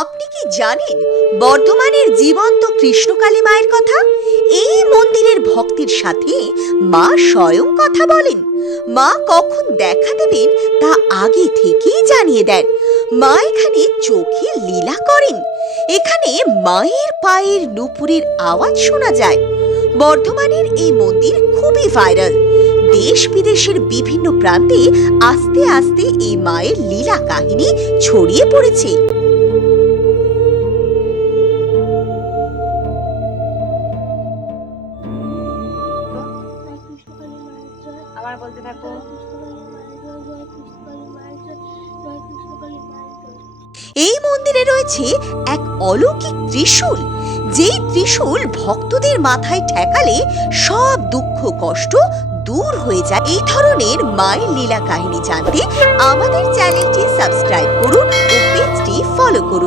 আপনি কি জানেন বর্ধমানের জীবন্ত কৃষ্ণকালী মায়ের কথা? এই মন্দিরের ভক্তের সাথে মা স্বয়ং কথা বলেন। মা কখন দেখা দেবেন তা আগে থেকেই জানিয়ে দেন। মা এখানে চোখে লীলা করেন। এখানে মায়ের পায়ের নুপুরের আওয়াজ শোনা যায়। বর্ধমানের এই মন্দির খুবই ভাইরাল। দেশ বিদেশের বিভিন্ন প্রান্তে আস্তে আস্তে এই মায়ের লীলা কাহিনী ছড়িয়ে পড়েছে। আবার বলতে থাকো। এই মন্দিরে রয়েছে এক অলৌকিক ত্রিশূল, যেই ত্রিশূল ভক্তদের মাথায় ঠেকালে সব দুঃখ কষ্ট দূর হয়ে যায়। এই ধরনের মায়ের লীলা কাহিনী জানতে আমাদের চ্যানেলটি সাবস্ক্রাইব করুন ও পেজটি ফলো করুন।